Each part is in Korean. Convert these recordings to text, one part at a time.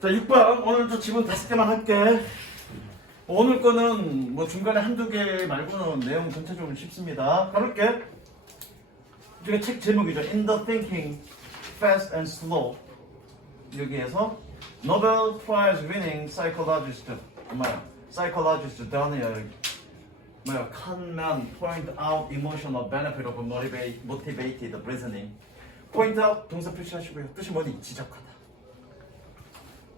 자, 6번. 오늘도 지문 5개만 할게. 오늘 거는 뭐 중간에 한두 개 말고는 내용 전체적으로 쉽습니다. 가볼게. 이게 책 제목이죠. In the Thinking Fast and Slow. 여기에서 Nobel Prize winning psychologist psychologist Daniel Kahneman point out emotional benefit of motivated reasoning. point out 동사 표시하시고요. 뜻이 뭐니? 지적하다.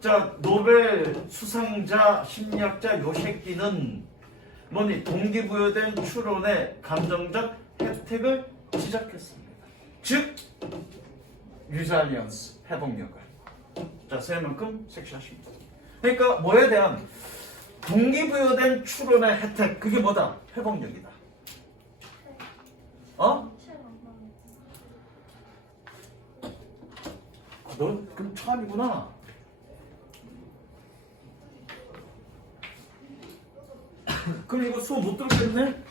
자, 노벨 수상자 심리학자 요 새끼는 뭐니? 동기부여된 추론의 감정적 혜택을 지적했습니다. 즉, resilience, 회복력을. 자, 셀만큼 색시하십니다. 그러니까 뭐에 대한 동기부여된 추론의 혜택, 그게 뭐다? 회복력이다. 어? 너 그럼 처음이구나. 그럼 이거 수업 못 들었겠네?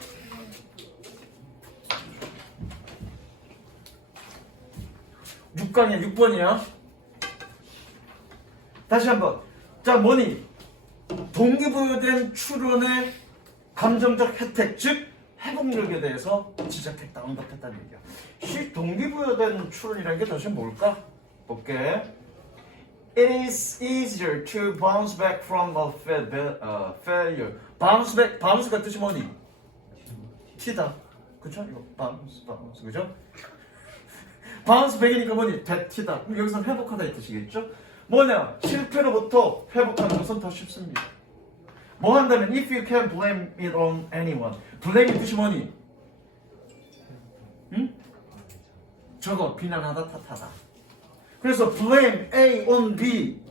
육강이야 6번이야. 다시 한번. 자, 뭐니? 동기부여된 추론의 감정적 혜택, 즉 회복력에 대해서 지적했다, 언급했다는 얘기야. 시 동기부여된 추론이라는 게 도대체 뭘까? 볼게. It is easier to bounce back from a failure. bounce back, bounce가 뜻이 뭐니? 튀다. 그쵸? 이거 bounce, 그죠? bounce back이니까 뭐니? 되튀다. 그럼 여기서 회복하다 이 뜻이겠죠? 뭐냐? 실패로부터 회복하는 것은 더 쉽습니다. 뭐 한다면 if you can blame it on anyone. blame이 뜻이 뭐니? 응? 저거 비난하다, 탓하다. 그래서 blame A on B.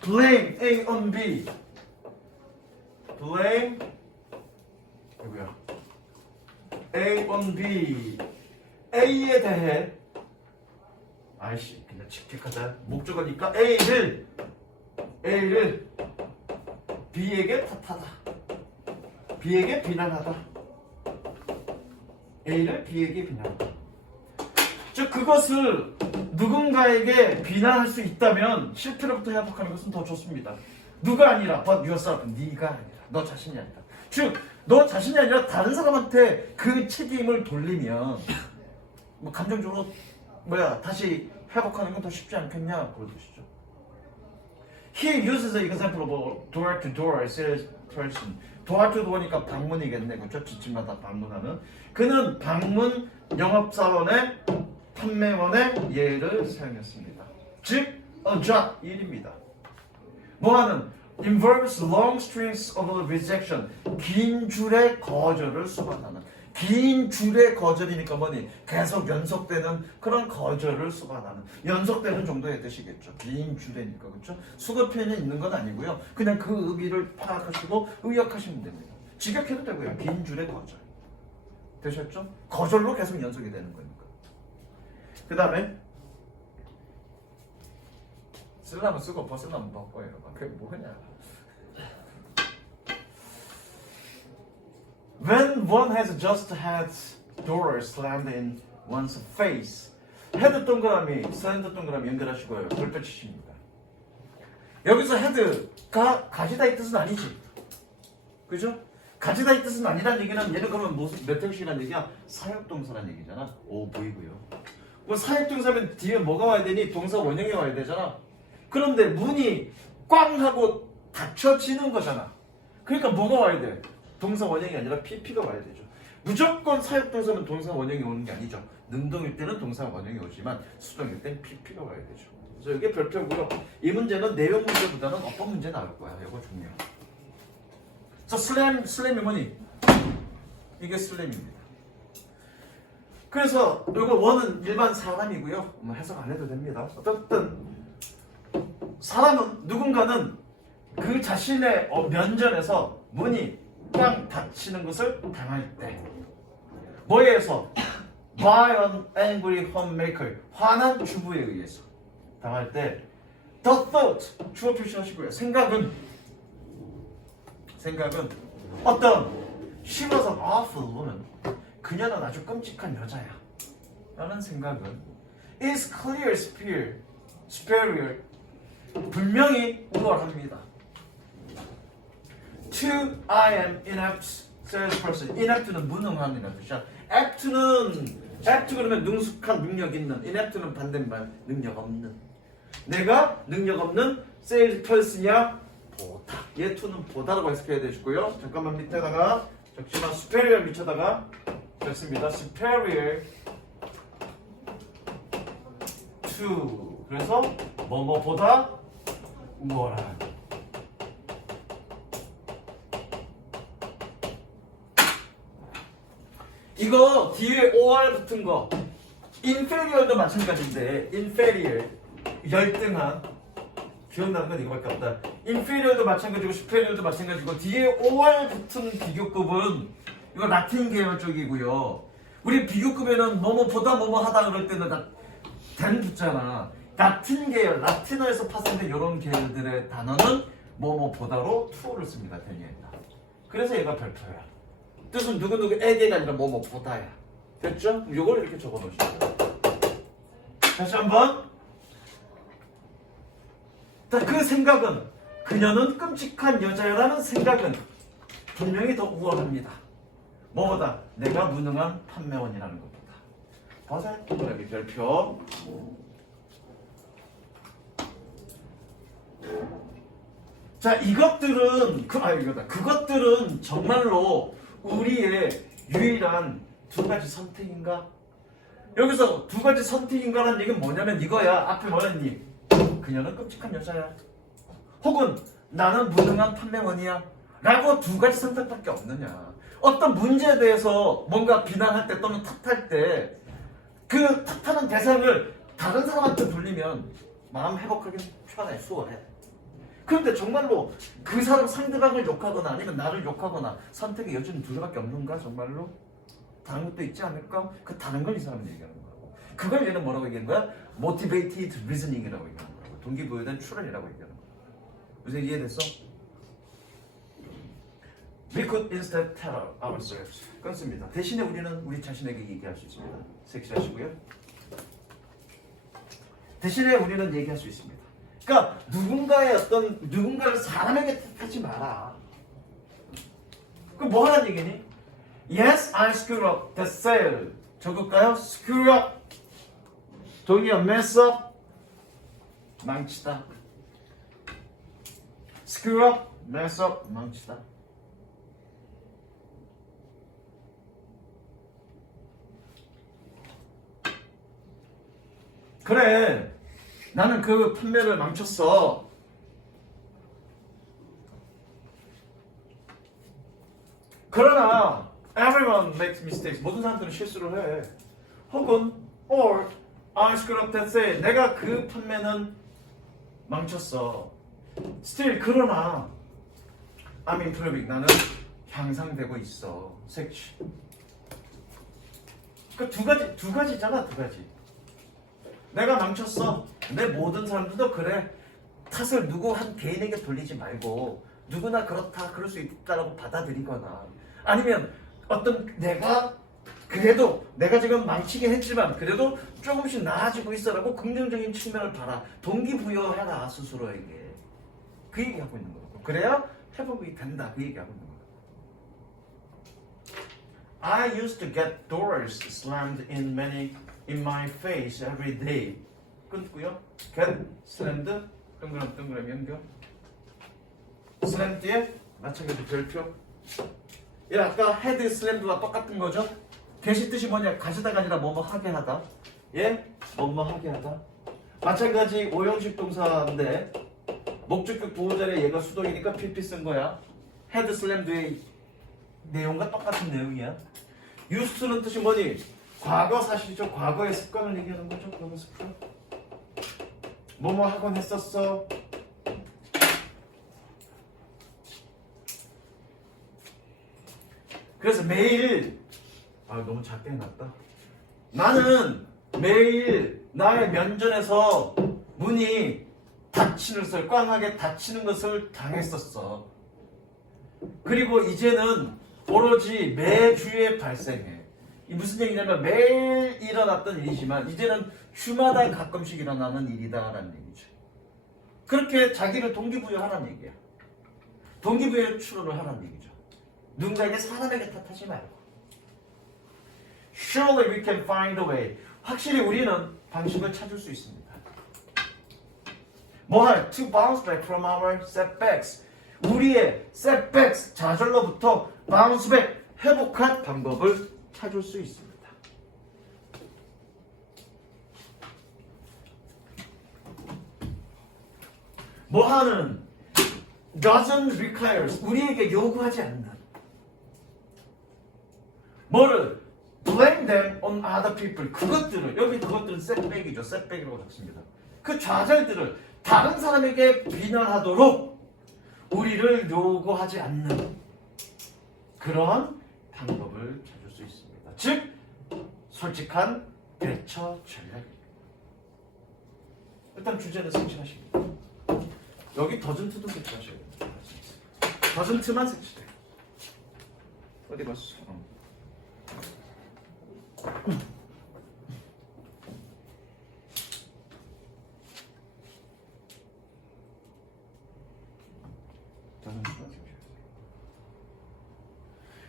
blame A on B. blame 이거야. A on B. A에 대해 아이씨 그냥 칙칙하다. 목적어니까 A를 B에게 탓하다. B에게 비난하다. A를 B에게 비난하다. 즉 그것을 누군가에게 비난할 수 있다면 실패로부터 회복하는 것은 더 좋습니다. 누가 아니라 but yourself. 네가 아니라 너 자신이 아니라. 즉 너 자신이 아니라 다른 사람한테 그 책임을 돌리면 뭐 감정적으로 다시 회복하는 건 더 쉽지 않겠냐 그런 뜻이죠. He uses the example of door-to-door salesperson. door-to-door니까 방문이겠네. 그렇죠? 집집마다 방문하는. 그는 방문 영업사원의 판매원의 예를 사용했습니다. 즉, a job, 일입니다. 뭐하는? involves long strings of rejection. 긴 줄의 거절을 수반하는. 긴 줄의 거절이니까 뭐니? 계속 연속되는 그런 거절을 수반하는. 연속되는 정도의 뜻이겠죠. 긴 줄이니까. 그렇죠? 수거 표현이 있는 건 아니고요. 그냥 그 의미를 파악하시고 의역하시면 됩니다. 직역해도 되고요. 긴 줄의 거절. 되셨죠? 거절로 계속 연속이 되는 거니까. 그 다음에 쓰려면 쓰고 벗으려면 벗고요. 그게 뭐냐? When one has just had doors slammed in one's face. 헤드 동그라미, 슬렌더 동그라미 연결하시고요. 돌 치십니다. 여기서 헤드가 가지다 이 뜻은 아니지. 그죠? 가지다 이 뜻은 아니란 얘기는 얘는 그러면 몇 형식이란 얘기야? 사역동사란 얘기잖아. 오 보이고요. 뭐 사역동사면 뒤에 뭐가 와야 되니? 동사 원형이 와야 되잖아. 그런데 문이 꽝 하고 닫혀지는 거잖아. 그러니까 뭐가 와야 돼? 동사 원형이 아니라 PP가 와야 되죠. 무조건 사역동사는 동사 원형이 오는 게 아니죠. 능동일 때는 동사 원형이 오지만 수동일 때는 PP가 와야 되죠. 그래서 이게 별표고요. 이 문제는 내용 문제보다는 어법 문제 나올 거야. 이거 중요해. 그래서 슬램이 뭐니? 이게 슬램입니다. 그래서 이거 원은 일반 사람이고요. 뭐 해석 안 해도 됩니다. 어쨌든 사람은 누군가는 그 자신의 면전에서 문이 꽝 닫히는 것을 당할 때 뭐에 의해서? by an angry homemaker. 화난 주부에 의해서 당할 때 the thought 주어 표시하시고요. 생각은 어떤 she was an awful woman. 그녀는 아주 끔찍한 여자야 라는 생각은 is clear superior 분명히 우월합니다. To I am inept salesperson. inept는 무능함이라는 뜻이야. apt 그러면 능숙한, 능력 있는. inept는 반대말, 능력 없는. 내가 능력 없는 salesperson이야. 보다. 얘 to는 보다라고 해석해야 되시고요. 잠깐만 밑에다가 적지만 superior 밑에다가 적습니다. superior to. 그래서 뭐뭐보다 우월한. 이거 뒤에 or 붙은 거 inferior도 마찬가지인데 inferior 열등한 기억나는 건 이거밖에 없다. inferior도 마찬가지고 superior도 마찬가지고 뒤에 or 붙은 비교급은 이거 라틴 계열 쪽이고요. 우리 비교급에는 뭐뭐보다 뭐뭐하다 그럴 때는 단 붙잖아. 라틴 계열, 라틴어에서 파생된 이런 계열들의 단어는 뭐뭐보다로 to를 씁니다. 대니에다. 그래서 얘가 별표야. 뜻은 누구누구에게가 아니라 뭐뭐보다야. 됐죠? 이걸 이렇게 적어 놓으시면 돼요. 다시 한번. 그 생각은, 그녀는 끔찍한 여자라는 생각은 분명히 더 우월합니다. 뭐보다? 내가 무능한 판매원이라는 것보다. 봐서 동그라미 별표. 자, 이것들은 그것들은 정말로 우리의 유일한 두 가지 선택인가? 여기서 두 가지 선택인가라는 얘기는 뭐냐면 이거야. 앞에 뭐였니? 그녀는 끔찍한 여자야. 혹은 나는 무능한 판매원이야. 라고 두 가지 선택밖에 없느냐. 어떤 문제에 대해서 뭔가 비난할 때 또는 탓할 때 그 탓하는 대상을 다른 사람한테 돌리면 마음 회복하기 편해, 수월해. 그런데 정말로 그 사람 상대방을 욕하거나 아니면 나를 욕하거나 선택의 여지는 두 개밖에 없는가? 정말로? 다른 것도 있지 않을까? 그 다른 걸 이 사람은 얘기하는 거고. 그걸 얘는 뭐라고 얘기하는 거야? motivated reasoning이라고 얘기하는 거고. 동기부여된 추론이라고 얘기하는 거야. 무슨 이해됐어? We could instead tell ourselves. 끊습니다. 대신에 우리는 우리 자신에게 얘기할 수 있습니다. 섹시하시고요. 대신에 우리는 얘기할 수 있습니다. 그러니까 누군가를 사람에게 탓하지 마라. 그럼 뭐 하는 얘기니? Yes, I screwed up the sale. 적을까요? Screw up. 동의어 mess up. 망치다. Screw up, mess up, 망치다. 그래, 나는 그 판매를 망쳤어. 그러나 everyone makes mistakes. 모든 사람들은 실수를 해. 혹은 or I screwed up that sale. 내가 그 판매는 망쳤어. Still 그러나 I'm improving. 나는 향상되고 있어. 섹시. 그 두 가지잖아, 두 가지. 내가 망쳤어. 내 모든 사람들도 그래. 탓을 누구 한 개인에게 돌리지 말고 누구나 그렇다, 그럴 수 있다라고 받아들이거나 아니면 어떤 내가 지금 망치긴 했지만 그래도 조금씩 나아지고 있어라고 긍정적인 측면을 봐라. 동기부여해라 스스로에게. 그 얘기하고 있는 거고. 그래야 회복이 된다. 그 얘기하고 있는 거고. I used to get doors slammed in my face every day. 끊고요. get slammed 동그라미 연결. slam 뒤에 마찬가지 별표. 예, 아까 head slamed와 똑같은 거죠. get이 뜻이 뭐냐? 가지다가 아니라 뭐뭐 하게 하다. 예, 뭐뭐 하게 하다. 마찬가지 오형식 동사인데 목적격 보호자리에 얘가 수동이니까 PP 쓴 거야. head slamed의 내용과 똑같은 내용이야. used는 뜻이 뭐니? 과거 사실이죠. 과거의 습관을 얘기하는 거죠. 과거 습관. 뭐뭐 하곤 했었어. 그래서 매일 너무 작게 해놨다. 나는 매일 나의 면전에서 문이 닫히는 것을 꽝하게 닫히는 것을 당했었어. 그리고 이제는 오로지 매주에 발생해. 이 무슨 얘기냐면 매일 일어났던 일이지만 이제는 주마다 가끔씩 일어나는 일이다라는 얘기죠. 그렇게 자기를 동기부여하라는 얘기야. 동기부여 추론을 하라는 얘기죠. 누군가에게 사람에게 탓하지 말고. Surely we can find a way. 확실히 우리는 방식을 찾을 수 있습니다. 뭐할? To bounce back from our setbacks. 우리의 setbacks, 좌절로부터 bounce back, 회복할 방법을 찾을 수 있습니다. 뭐하는? Doesn't require. 우리에게 요구하지 않는. 뭐를? Blame them on other people. 그것들을, 여기 그것들은 setback이죠. setback이라고 적습니다. 그 좌절들을 다른 사람에게 비난하도록 우리를 요구하지 않는 그런 방법을 찾을 수 있습니다. 즉, 솔직한 대처 전략입니다. 일단 주제는 색칠하십니다. 여기 더즌트도 색칠하셔야 됩니다. 더즌트만 색칠해요. 어디 갔어?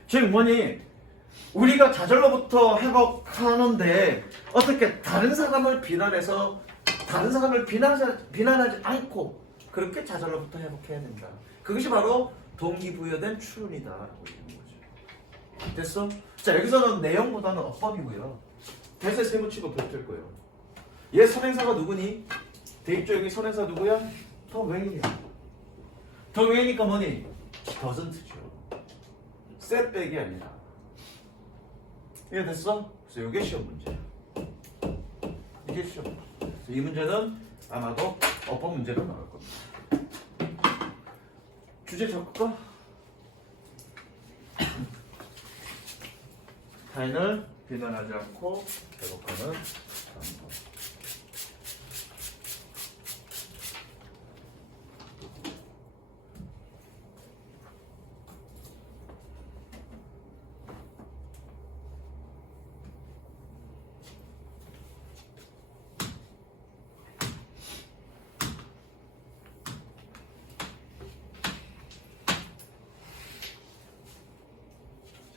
즉 뭐니? 우리가 좌절로부터 회복하는데 어떻게 다른 사람을 비난해서 다른 사람을 비난하지 않고 그렇게 좌절로부터 회복해야 된다. 그것이 바로 동기부여된 추론이다라고 얘기하는 거죠. 됐어? 자, 여기서는 내용보다는 어법이고요. 대세 세무치고 뱉을 거예요. 얘 선행사가 누구니? 대입조 여기 선행사 누구야? 더 웨이야. 더 웨이니까 뭐니? 더즌트죠. 셋백이 아니라. 이해됐어? 그래서 이게 시험 문제야. 이게 시험 문제. 그래서 이 문제는 아마도 어법 문제로 나올 겁니다. 주제 적을까? 타인을 비난하지 않고 회복하는 방법.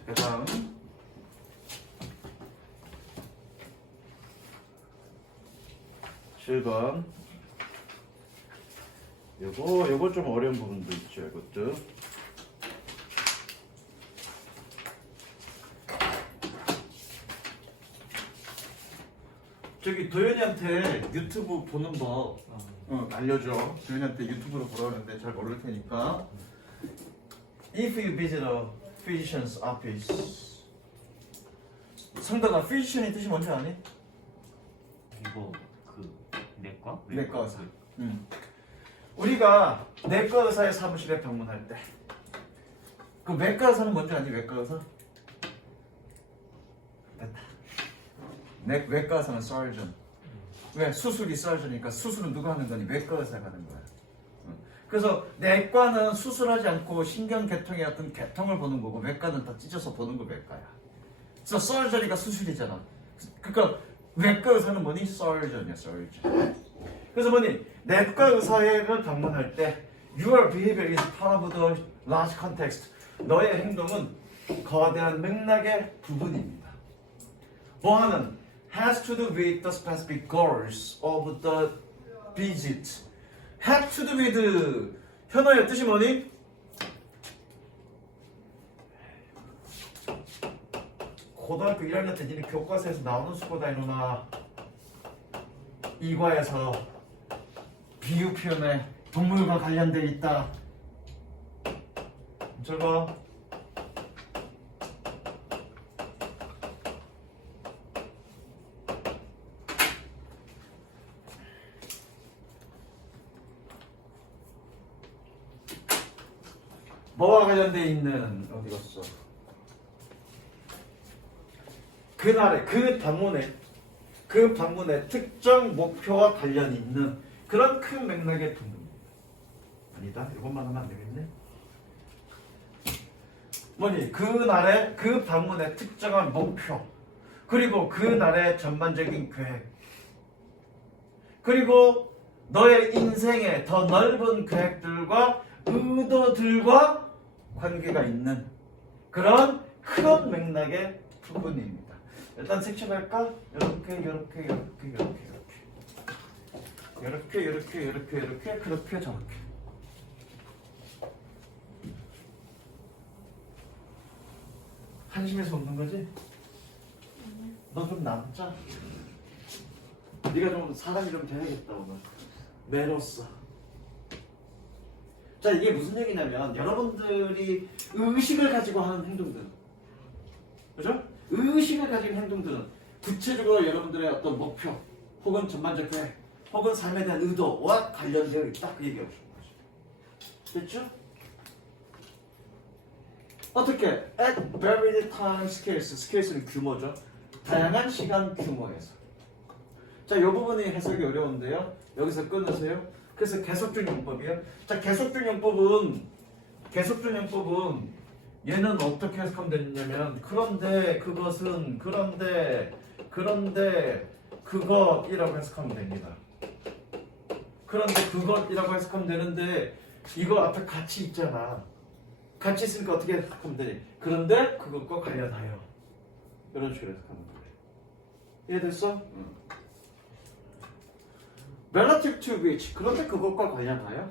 그 다음 7번. 요거 좀 어려운 부분도 있죠. 이것도. 저기 도현이한테 유튜브 보는 법 알려줘. 도현이한테 유튜브로 보라 하는데 잘 모를 테니까. If you visit a physician's office. 성덕아, physician의 뜻이 뭔지 아니? 이거 그 내과? 내과 의사. 우리가 내과 의사의 사무실에 방문할 때, 그 외과 의사는 뭔지 아니? 외과 의사? 됐다. 외과 의사는 surgeon. 왜? 수술이 surgeon이니까 수술은 누가 하는 거니? 외과 의사가 하는 거야. 그래서 내과는 수술하지 않고 신경계통의 어떤 계통을 보는 거고, 외과는 다 찢어서 보는 거 외과야. 그래서 surgery가 수술이잖아. 그러니까 외과 의사는 뭐니? surgeon이야, surgeon. 그래서 뭐니? 내과 의사를 방문할 때 your behavior is part of the large context. 너의 행동은 거대한 맥락의 부분입니다. 뭐하는? has to do with the specific goals of the visit. have to do with 현어의 뜻이 뭐니? 고등학교 1학년 때 니네 교과서에서 나오는 수고다 이놈아. 이과에서 비유 표현에 동물과 관련돼 있다. 저거 뭐와 관련돼 있는 어디 갔어? 그날의 그 방문의 특정 목표와 관련이 있는 그런 큰 맥락의 동물입니다. 아니다. 이것만 하면 안 되겠네. 뭐니? 그날의 그 방문의 특정한 목표, 그리고 그날의 전반적인 계획, 그리고 너의 인생의 더 넓은 계획들과 의도들과 관계가 있는 그런 큰 맥락의 부분입니다. 일단 색칠할까? 이렇게 그렇게 저렇게. 한심해서 웃는 거지? 너 좀 남자. 네가 좀 사람이 좀 돼야겠다 오늘. 매로써. 자, 이게 무슨 얘기냐면 여러분들이 의식을 가지고 하는 행동들, 그죠? 의식을 가진 행동들은 구체적으로 여러분들의 어떤 목표 혹은 전반적 계획 혹은 삶에 대한 의도와 관련되어 있다, 그 얘기하고 싶은 거죠. 됐죠? 어떻게? At varied time scales. scales는 규모죠. 다양한 시간 규모에서. 자, 이 부분이 해석이 어려운데요. 여기서 끊으세요. 그래서 계속적 용법이에요. 자, 계속적 용법은 얘는 어떻게 해석하면 되냐면 그런데 그것은 그런데 그것이라고 해석하면 됩니다. 그런데 그것이라고 해석하면 되는데 이거 앞에 같이 있잖아. 같이 있으니까 어떻게 해석하면 되니? 그런데 그것과 관련하여 이런 식으로 해석하는 거예요. 이해됐어? 응. relative to which 그런데 그것과 관련하여?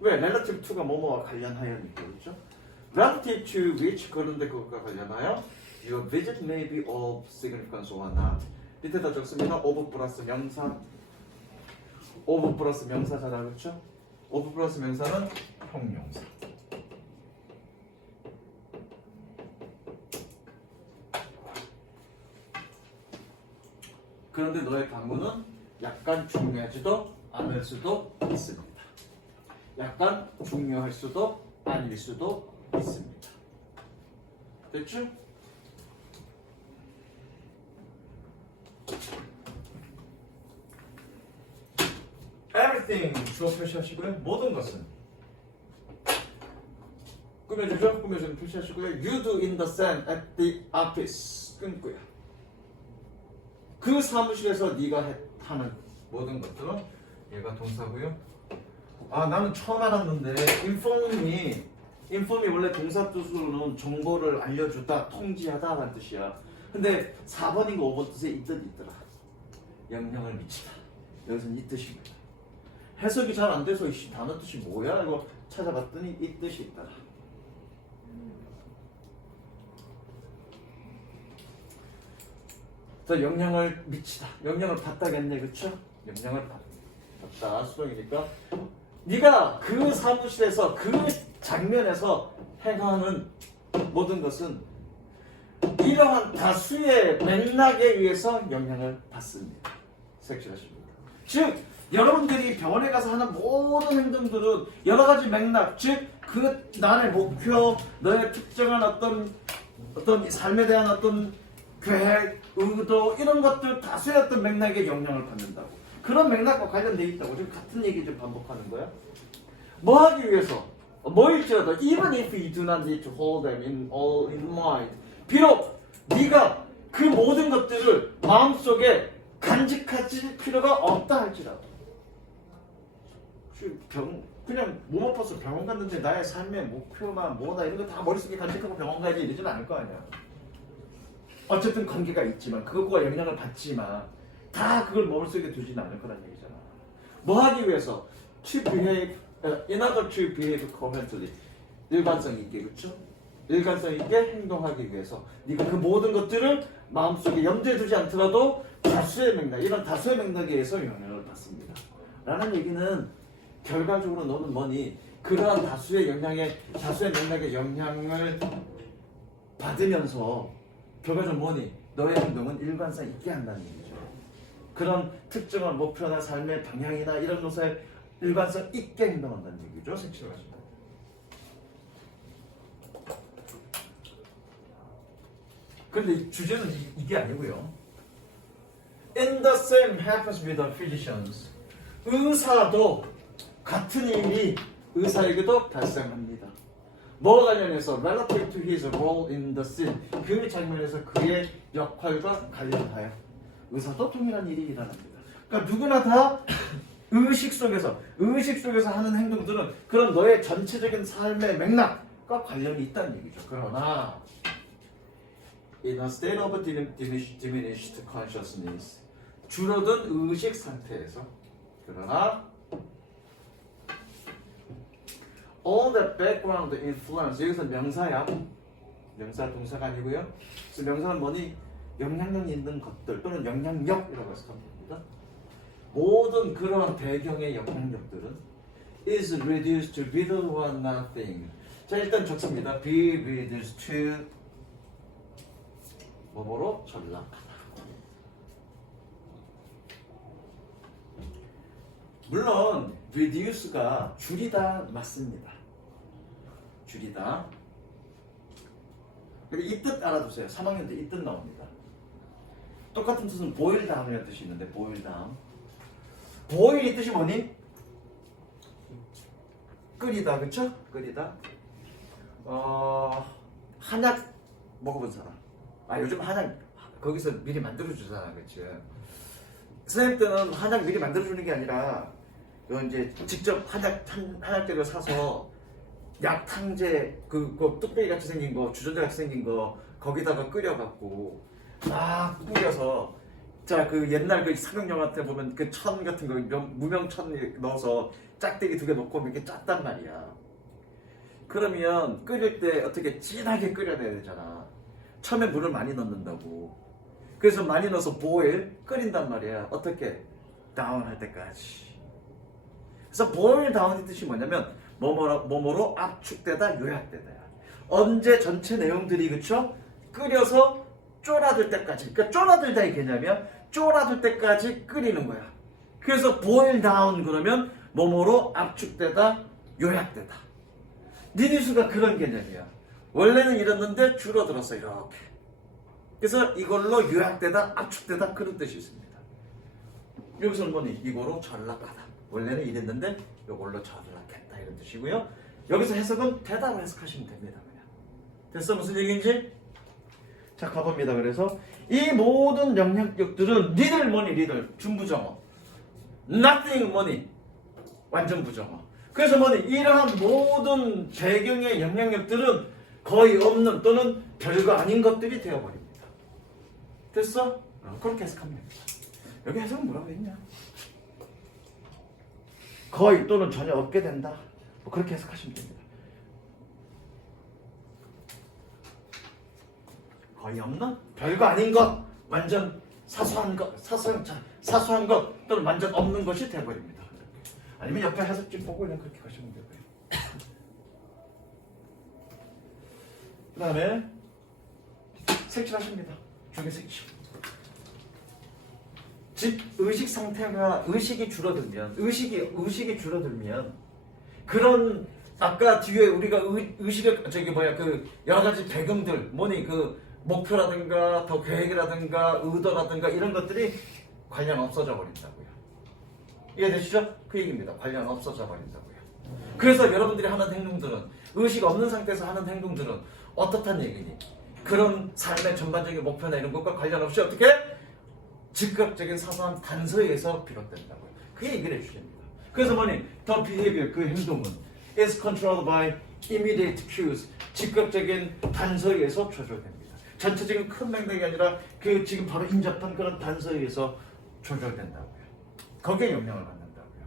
왜? relative to가 뭐뭐와 관련하여니까 그렇죠? relative to which 그런데 그것과 관련하여 your visit may be of significance or not. 밑에다 적습니다. of 플러스 명사. of 플러스 명사잖아, 그렇죠? of 플러스 명사는 형용사. 그런데 너의 방문은 약간 중요하지도 않을 수도 있습니다. 약간 중요할 수도 아닐 수도 있습니다. 됐죠? Everything 주어 표시하시고요. 모든 것은 꾸며주죠? 꾸며주는 표시하시고요. You do in the sun at the office 끊고요. 그 사무실에서 네가 하는 모든 것들은 얘가 동사고요. 아, 나는 처음 알았는데 inform이 원래 동사 뜻으로는 정보를 알려주다, 통지하다 라는 뜻이야. 근데 4번인가 5번 뜻에 이 뜻이 있더라. 영향을 미치다. 여기서는 이 뜻입니다. 해석이 잘 안 돼서 이 단어 뜻이 뭐야? 이거 찾아봤더니 이 뜻이 있더라. 자, 영향을 미치다. 영향을 받다겠네, 그쵸? 영향을 받다. 수동이니까. 네가 그 사무실에서 그 장면에서 행하는 모든 것은 이러한 다수의 맥락에 의해서 영향을 받습니다. 색칠하십니다. 즉 여러분들이 병원에 가서 하는 모든 행동들은 여러 가지 맥락, 즉 그 나의 목표, 너의 특정한 어떤 삶에 대한 어떤 계획, 의도 이런 것들 다수의 어떤 맥락에 영향을 받는다고. 그런 맥락과 관련돼 있다고. 지금 같은 얘기 좀 반복하는 거야. 뭐 하기 위해서? 뭐일지라도 even if you do not need to hold them in all in mind. 비록 네가 그 모든 것들을 마음속에 간직할 필요가 없다 할지라도. 그냥 몸 아파서 병원 갔는데 나의 삶의 목표나 뭐나 이런 거 다 머릿속에 간직하고 병원 가야지 이러진 않을 거 아니야. 어쨌든 관계가 있지만 그것과 영향을 받지만 다 그걸 머릿속에 두지는 않을 거란 얘기잖아. 뭐 하기 위해서? To behave, in order to behave coherently. 일관성 있게, 그렇죠? 일관성 있게 행동하기 위해서 네가 그 모든 것들을 마음속에 염두에 두지 않더라도 다수의 맥락, 이런 다수의 맥락에 의해서 영향을 받습니다. 라는 얘기는 결과적으로 너는 뭐니? 그러한 다수의 맥락의 영향을 받으면서 결과적으로 뭐니? 너의 행동은 일관성 있게 한다는 얘기죠. 그런 특정한 목표나 삶의 방향이나 이런 것에 일관성 있게 행동한다는 얘기죠. 색칠을 하십니다. 그런데 주제는 이게 아니고요. In the same happens with the physicians. 의사도 같은 일이 의사에게도 발생합니다. 뭐와 관련해서 relative to his role in the scene. 그 장면에서 그의 역할과 관련하여 의사도 동일한 일이 일어납니다. 그러니까 누구나 다 의식 속에서 하는 행동들은 그런 너의 전체적인 삶의 맥락과 관련이 있다는 얘기죠. 그러나 in a state of diminished consciousness, 줄어든 의식 상태에서, 그러나 all the background influence, 여기서 명사야, 명사 동사가 아니고요. 그래서 명사는 뭐니? 영향력이 있는 것들 또는 영향력이라고 해석하면 됩니다. 모든 그런 배경의 영향력들은 is reduced to little or nothing. 자, 일단 적습니다. be reduced to 뭐뭐로 전락하다. 물론 reduce가 줄이다 맞습니다. 줄이다. 이 뜻 알아두세요. 3학년 때 이 뜻 나옵니다. 똑같은 뜻은 boil down이라는 뜻이 있는데 boil down. boil이 뜻이 뭐니? 끓이다, 그쵸? 끓이다. 한약 먹어본 사람. 요즘 한약 거기서 미리 만들어주잖아, 그치? 선생님 때는 한약 미리 만들어주는 게 아니라 이제 직접 한약재를 사서 약탕제 그 뚝배기 같이 생긴 거, 주전자 같이 생긴 거 거기다가 끓여갖고 막 뿌려서, 자, 그 옛날 그 상영영화 때 보면 그 천 같은 거 무명천 넣어서 짝대기 2개 놓고 이렇게 짰단 말이야. 그러면 끓일 때 어떻게 진하게 끓여내야 되잖아. 처음에 물을 많이 넣는다고. 그래서 많이 넣어서 boil, 끓인단 말이야. 어떻게? 다운 할 때까지. 그래서 boil down의 뜻이 뭐냐면 뭐뭐로 압축되다, 요약되다. 언제 전체 내용들이, 그쵸? 끓여서 쫄아들 때까지. 그러니까 쫄아들다의 개념이야. 쫄아들 때까지 끓이는 거야. 그래서 boil down 그러면 뭐뭐로 압축되다, 요약되다. 리듀스가 그런 개념이야. 원래는 이랬는데 줄어들었어, 이렇게. 그래서 이걸로 요약되다, 압축되다, 그런 뜻이 있습니다. 여기서는 뭐니? 이거로 전락하다. 원래는 이랬는데 이걸로 전락했다, 이런 뜻이고요. 여기서 해석은 되다로 해석하시면 됩니다. 그냥. 됐어? 무슨 얘기인지? 자, 가봅니다. 그래서 이 모든 영향력들은 니들 뭐니? 니들 준부정어. nothing 뭐니? 완전 부정어. 그래서 뭐니? 이러한 모든 배경의 영향력들은 거의 없는 또는 별거 아닌 것들이 되어버립니다. 됐어? 그렇게 해석하면 됩니다. 여기 해석은 뭐라고 했냐? 거의 또는 전혀 없게 된다. 뭐 그렇게 해석하시면 됩니다. 거의 없는 별거 아닌 것, 완전 사소한 것, 사소한 것 또는 완전 없는 것이 되어버립니다. 아니면 옆에 해석지 보고 그냥 그렇게 가시면 되고요. 그 다음에 색칠하십니다. 중에 색칠. 즉 의식 상태가, 의식이 줄어들면 그런 아까 뒤에 우리가 의식을 그 여러 가지 배경들 뭐니, 그 목표라든가 더 계획이라든가 의도라든가 이런 것들이 관련 없어져 버린다고요. 이해되시죠? 그 얘기입니다. 관련 없어져 버린다고요. 그래서 여러분들이 하는 행동들은, 의식 없는 상태에서 하는 행동들은 어떻단 얘기니? 그런 삶의 전반적인 목표나 이런 것과 관련 없이 어떻게? 즉각적인 사소한 단서에서 비롯된다고요. 그게 얘기를 해주십니다. 그래서 뭐니? The behavior, 그 행동은 is controlled by immediate cues, 즉각적인 단서에 의해서 조절됩니다. 전체적인 큰 맥락이 아니라 그 지금 바로 인접한 그런 단서에 의해서 조절된다고요. 거기에 영향을 받는다고요.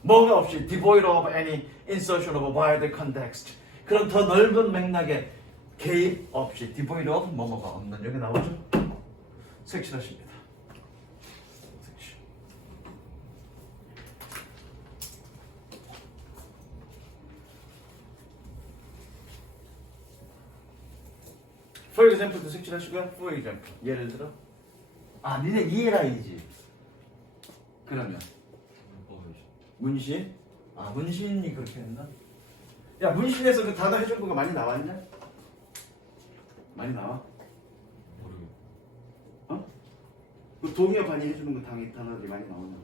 뭐가 없이 devoid of any insertion of wider context, 그런 더 넓은 맥락에 개입 없이 devoid of 뭐뭐가 없는, 여기 나오죠? 색칠하십니다. 색칠. For example도 색칠하시고요. For example. 예를 들어. 니네 이해라이지. 그러면 문신? 문신이 그렇게 했나? 야, 문신에서 그 단어 해준 거가 많이 나왔냐? 많이 나와? 그 동의어 반이 해주는 거 단어들이 많이 나오냐?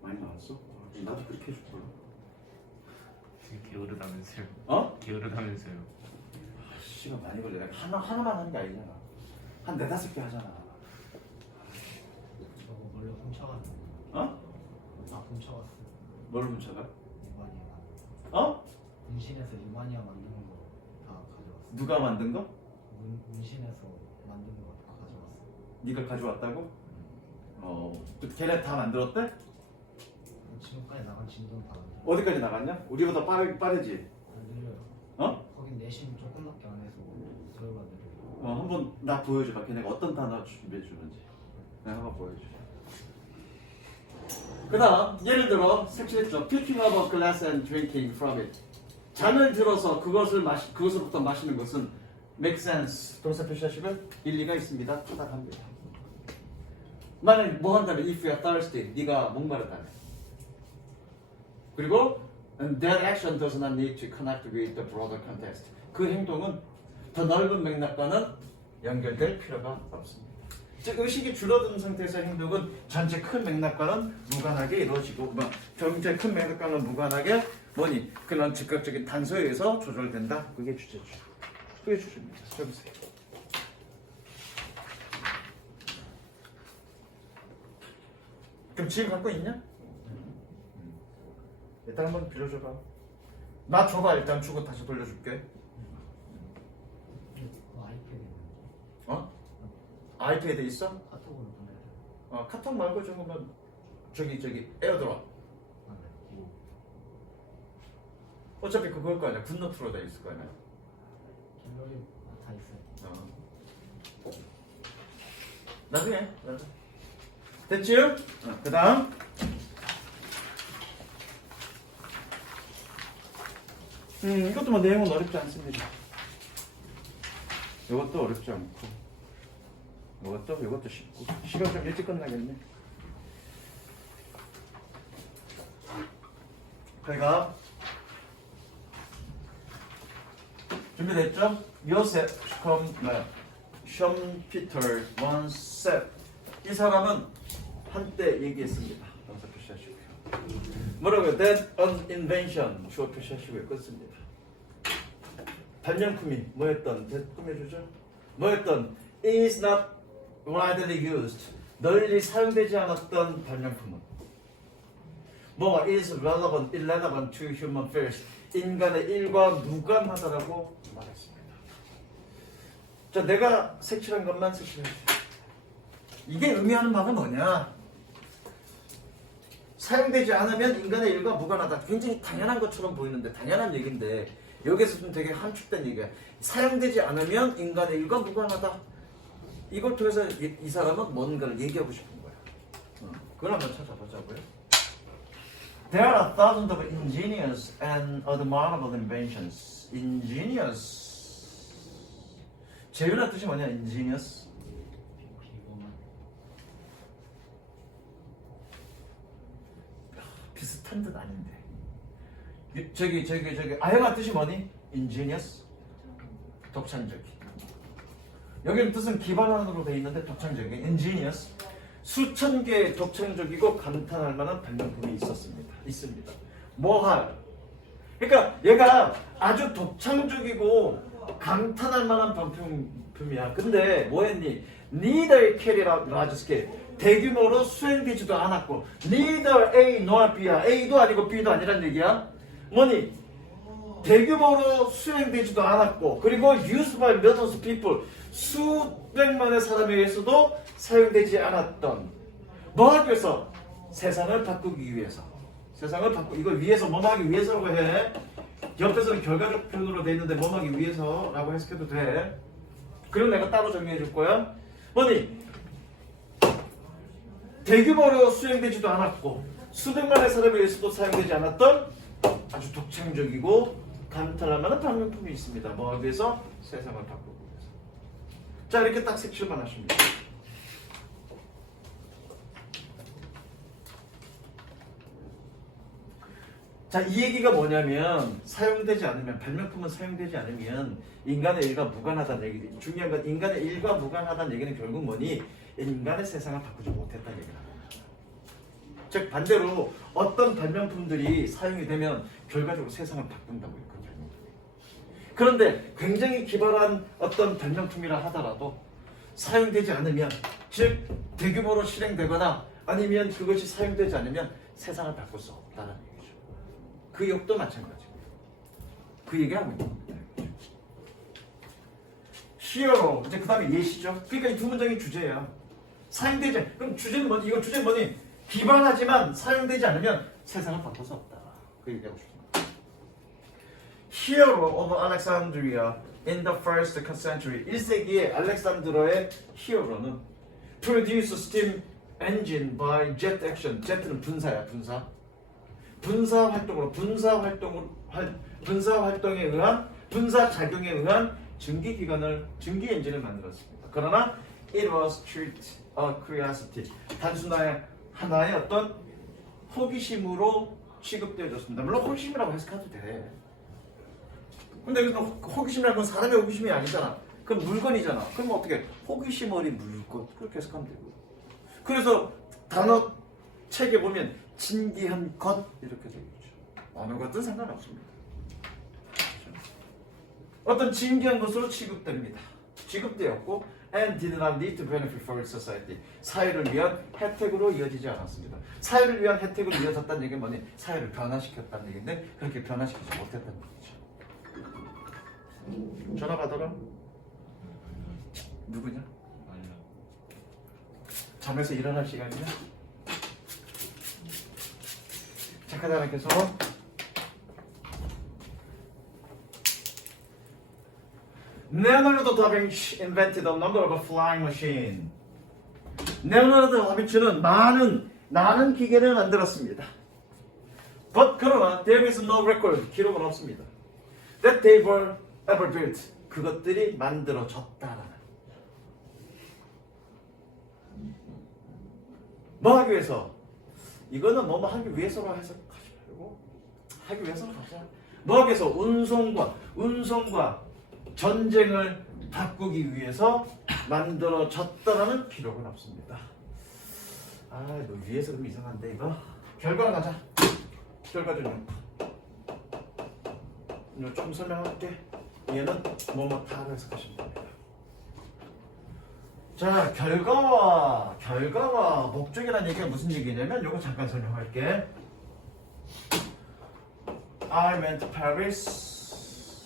많이 나왔어? 나도 그렇게 해줄 거야. 게으르다면서요. 게으르다면서요. 시간 많이 걸려. 내가 하나만 하는 게 아니잖아. 한 4-5개 하잖아. 저거 원래 훔쳐가는 어? 훔쳐갔어. 뭘 훔쳐가? 유마니아. 어? 문신에서 유마니아 만든 거 다 가져왔어. 누가 만든 거? 문신에서 만든 거 다 가져왔어. 네가 가져왔다고? 또 걔네 다 만들었대? 지금까지 나간 진도는 다 만들어. 어디까지 나갔냐? 우리보다 빠르지? 안 들려요. 어? 거긴 내신 조금밖에 안 해서 저희가 느려요. 한번 나 보여줘봐. 걔네가 어떤 단어 준비해 주는지. 내가 한번 보여줘. 그 다음 예를 들어 색칠했죠. Picking up a glass and drinking from it. 잔을 들어서 그것으로부터 마시는 것은 make sense. 동사 표시하시고 일리가 있습니다. 타당합니다. 만약 뭐 한다면 if you're thirsty. 네가 목마르다면. 그리고 and that action does not need to connect with the broader context. 그 행동은 더 넓은 맥락과는 연결될 필요가 없습니다. 즉 의식이 줄어든 상태에서 행동은 전체 큰 맥락과는 무관하게 이루어지고 전체 큰 맥락과는 무관하게 뭐니 그런 즉각적인 단서에 의해서 조절된다. 그게 주제죠. 그게 주제입니다. 써보세요. 그럼 지금 갖고 있냐? 일단 한번 빌려줘봐. 나 줘봐. 일단 주고 다시 돌려줄게. 아이패드 있는 어? 아이패드 있어? 카톡으로 보내줘. 카톡 말고 저거면 저기 에어드랍. 네. 어차피 그걸 거 아니야. 굿노트로 돼 있을 거 아니야. 갤러리 다 있어요. 나중에. 됐지? 그 다음. 이것도 뭐 내용은 어렵지 않습니다. 이것도 어렵지 않고. 이것도 쉽고. 시간 좀 일찍 끝나겠네. 저희가 준비됐죠? 요셉 션 피터 원셉. 이 사람은 한때 얘기했습니다. 동사 표시하시고요. 뭐라고요? That an invention. 주어 표시하시고요. 끝습니다. 발명품이 뭐였던? 꾸며주죠. 뭐였던? is not widely used. 널리 사용되지 않았던 발명품은 뭐가 is irrelevant to human affairs. 인간의 일과 무관하다라고 말했습니다. 자, 내가 색칠한 것만 색칠해주세요. 이게 의미하는 바가 뭐냐? 사용되지 않으면 인간의 일과 무관하다. 굉장히 당연한 것처럼 보이는데 당연한 얘기인데 여기서 좀 되게 함축된 얘기야. 사용되지 않으면 인간의 일과 무관하다. 이걸 통해서 이 사람은 뭔가를 얘기하고 싶은 거야. 그걸 한번 찾아보자고요. There are thousands of ingenious and admirable inventions. Ingenious. 재윤의 뜻이 뭐냐? Ingenious. 비범한. 비슷한 듯 아닌데. 저기 아영아 뜻이 뭐니? Ingenious. 독창적인. 여기는 뜻은 기반안으로 돼 있는데 독창적인. Ingenious. 수천 개의 독창적이고 감탄할 만한 발명품이 있습니다. 뭐할? 그러니까 얘가 아주 독창적이고 감탄할 만한 발명품이야. 근데 뭐했니? Neither carried out large scale. 대규모로 수행되지도 않았고 neither A nor B야. A도 아니고 B도 아니란 얘기야. 뭐니? 대규모로 수행되지도 않았고 그리고 used by millions of people. 수백만의 사람에 의해서도 사용되지 않았던 뭐 하기 위해서? 세상을 바꾸기 위해서. 이걸 위해서 뭐 하기 위해서라고 해. 옆에서는 결과적 표현으로 돼 있는데 뭐 하기 위해서라고 해석해도 돼. 그럼 내가 따로 정리해 줄 거야. 뭐니? 대규모로 수행되지도 않았고 수백만의 사람에 의해서도 사용되지 않았던 아주 독창적이고 감탄할 만한 발명품이 있습니다. 뭐 하기 위해서? 세상을 바꾸기 위해서. 자, 이렇게 딱 색칠만 하십니다. 자, 이 얘기가 뭐냐면 사용되지 않으면 발명품은 사용되지 않으면 인간의 일과 무관하다는 얘기죠. 중요한 건 인간의 일과 무관하다는 얘기는 결국 뭐니? 인간의 세상을 바꾸지 못했다는 얘기다. 즉 반대로 어떤 발명품들이 사용이 되면 결과적으로 세상을 바꾼다고 했거든요. 그런데 굉장히 기발한 어떤 발명품이라 하더라도 사용되지 않으면 즉 대규모로 실행되거나 아니면 그것이 사용되지 않으면 세상을 바꿀 수 없다는 얘기죠. 그 욕도 마찬가지입니다. 그 얘기하고 있는 겁니다. 히어로 이제 그 다음에 예시죠. 그러니까 이 두 문장이 주제야. 사용되지 그럼 주제는 뭐니? 이거 주제는 뭐니? 기반하지만 사용되지 않으면 세상을 바꿀 수 없다. 그 얘기하고 싶습니다. Hero of Alexandria in the first century 1세기의 알렉산드로의 히어로는 produce steam engine by jet action. jet는 분사야, 분사. 분사 활동에 의한 분사 작용에 의한 증기 증기 엔진을 만들었습니다. 그러나 it was treated a curiosity. 단순한 하나의 어떤 호기심으로 취급되어졌습니다. 물론 호기심이라고 해석해도 돼. 근데 여기서 호기심이라는 건 사람의 호기심이 아니잖아. 그건 물건이잖아. 그럼 어떻게 호기심 어린 물건 그렇게 해석하면 되고. 그래서 단어 책에 보면 진기한 것 이렇게 되어 있죠. 어느 것든 상관없습니다. 어떤 진기한 것으로 취급되었고 and did not lead to benefit for society. 사회를 위한 혜택으로 이어지지 않았습니다. 사회를 위한 혜택으로 이어졌다는 얘기는 뭐니? 사회를 변화시켰다는 얘기인데 그렇게 변화시키지 못했다는 얘기죠. 전화 받아라. 누구냐? 아니요. 잠에서 일어날 시간이냐? 작가자님께서 레오나르도 다빈치 invented a number of flying machine. 레오나르도 다빈치는 많은 기계를 만들었습니다. But 그러나 there is no record, 기록은 없습니다. That they were ever built. 그것들이 만들어졌다라는. 뭐 하기 위해서? 이거는 뭐 하기 위해서로 해석하지 말고 하기 위해서로 가자. 뭐 하기 위해서? 운송과 전쟁을 바꾸기 위해서 만들어졌다라는 기록은 없습니다. 너 위에서 그럼 이상한데 이거? 결과 가자. 결과적으로 이거 좀 설명할게. 얘는 뭐다로 해석하시면 됩니다. 자, 결과와 목적이라는 얘기가 무슨 얘기냐면 이거 잠깐 설명할게. I went to Paris